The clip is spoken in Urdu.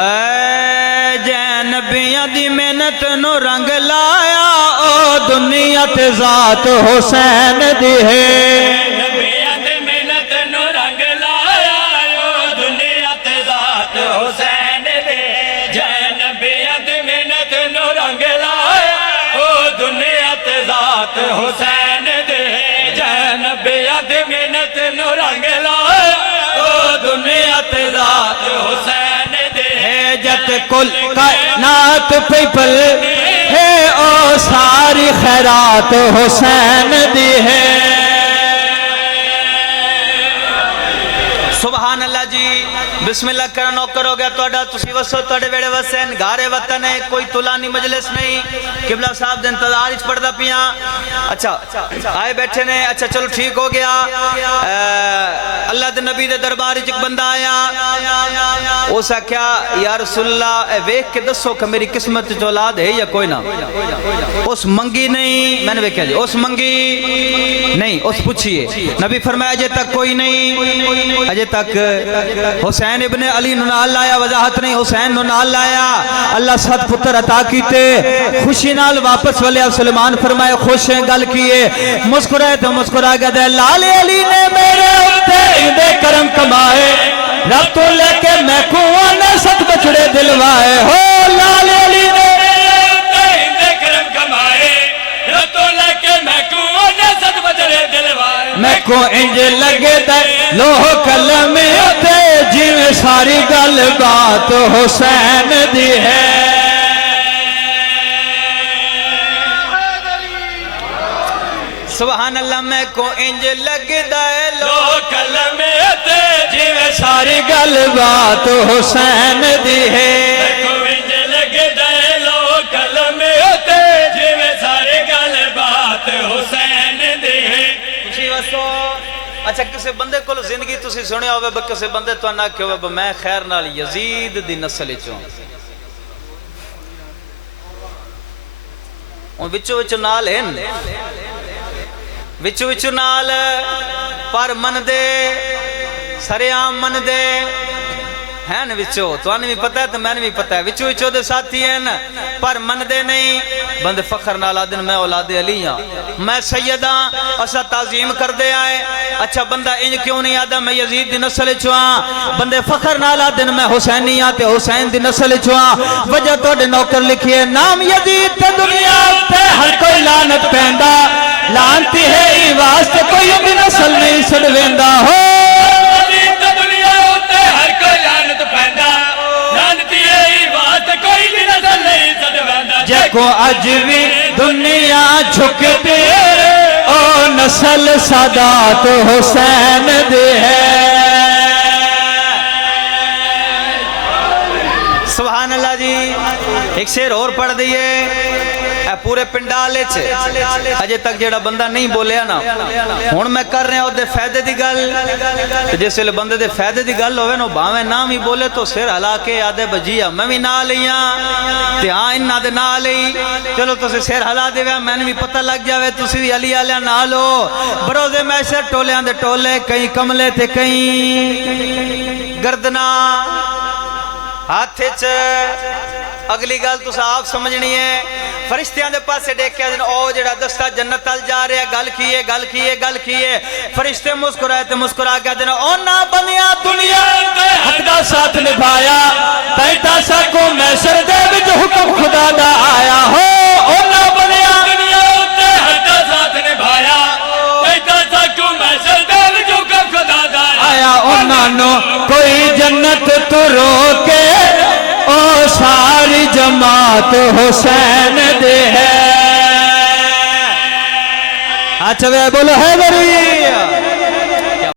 جے نبیاں دی محنت نو رنگ لایا او دنیا تے ذات حسین دی ہے نبیاں دی محنت نو رنگ لایا او دنیا تے ذات حسین دی جے نبیاں دی محنت نو رنگ لایا او دنیا تے ذات حسین دی جے نبیاں دی محنت نو رنگ لایا او دنیا تے ذات حسین جت کل کائنات پیپل ہے او ساری خیرات حسین دی ہے سبحان اللہ جی بسم اللہ کرنو کرو گیا توڑا تسی وسو توڑے بیڑے وسین گھارے وطن ہے کوئی طولانی مجلس نہیں قبلہ صاحب دے انتظار اچھ پڑھدا پیاں اچھا آئے بیٹھے نے اچھا چلو ٹھیک ہو گیا اللہ دے نبی دے دربار ایک بندہ آیا اسا کیا یا رسول اللہ ویک کے دسو کہ میری قسمت جو اولاد ہے یا کوئی نہ اس منگی نہیں میں نے کہا جی اس منگی نہیں اس پوچھئے نبی فرمایا اجے تک کوئی نہیں اجے تک حسین ابن علی نال لایا وضاحت نہیں حسین نال لایا اللہ سات پتر عطا کیتے خوشی نال واپس والے سلمان فرمائے خوش ہیں گل کیے مسکرائے تو مسکرا گیا دے لال علی نے میرے اتے دے کرم کمائے رب تو لے کے میں کنواں نے ست بچڑے دلوائے ہو لال علی نے میرے اتے دے کرم کمائے رب تو لے کے میں کنواں نے ست بچڑے دلوائے میں کو انج لگے دے لوہ کلم اتے جی میں ساری گل بات حسین دی ہے سبحان اللہ میں کو انج لگ دے لو کلم اتے جی میں ساری گل بات حسین دی ہے کو انج لگ دے لو کلم اتے جی میں ساری گل بات حسین دی ہے خوشی وسو اچھا کسی بندے کو زندگی تسی سنیا ہوئے با کسی بندے تو نہ کہ ہوئے با میں خیر نال یزید دی نسل چوں ان وچو وچو نال ہیں وچو وچو نال پر من دے سریام من دے ہیں نا وچو تو آنے بھی پتہ ہے تو میں نے بھی پتہ ہے وچو وچو دے ساتھی ہیں پر من دے نہیں بندے فخر نالا دن میں اولاد علی ہاں میں سیدہ اسا تعظیم کر دے آئے اچھا بندہ انج کیوں نہیں آدھا میں یزید دی نسل چوہاں بندے فخر نالا دن میں حسینی آتے حسین دی نسل چوہاں وجہ تو دے نوکر لکھئے نام یزید تے دنیا تے ہر کوئی لانت پہندہ لانتی ہے ای واسطے کوئی بھی نسل نہیں سڑویندہ ہو دنیا ہوتے ہر کوئی لعنت پہندا لعنتی ہے ای واسطے کوئی بھی نسل نہیں سڑویندہ جے کو اج بھی دنیا جھکتے او نسل سادات حسین دے ہے سبحان اللہ جی ایک شعر اور پڑھ دیئے اے پورے پنڈالے چھے اجے تک جیڑا بندہ نہیں بولیا نا ہون میں کر رہے ہیں اور دے فیدے دی گل جیسے لے بندے دے فیدے دی گل ہوئے نو باویں نام ہی بولے تو سر حلاکے آدھے بجیا میں بھی نہ لیاں تے ہاں انہا دے نہ لئی چلو تو سے سر حلا دے میں نے بھی پتہ لگ جاوے تو سی بھی علی آلیاں نہ لو بروزے میں سے ٹولے آن دے ٹولے کہیں کملے تے کہیں گردنا ہاتھے چھ اگلی گل تو صاحب سمجھنی ہے فرشتیاں دے پاس سے دیکھ کے او جڑا دستہ جنت تل جا رہے گل کیے فرشتے مسکرائے تے مسکرا کے دینا او نا بنیا دنیا حق دا ساتھ نبھایا تیتا سا کو محشر دے وچ حکم خدا دا آیا ہو او نا بنیا دنیا ہوتے حق دا ساتھ نبھایا تیتا سا کو محشر دے وچ حکم خدا دا آیا انہاں نو کوئی جنت تو روکے او ساری جماعت حسین دے ہے اچھا بولو ہے بری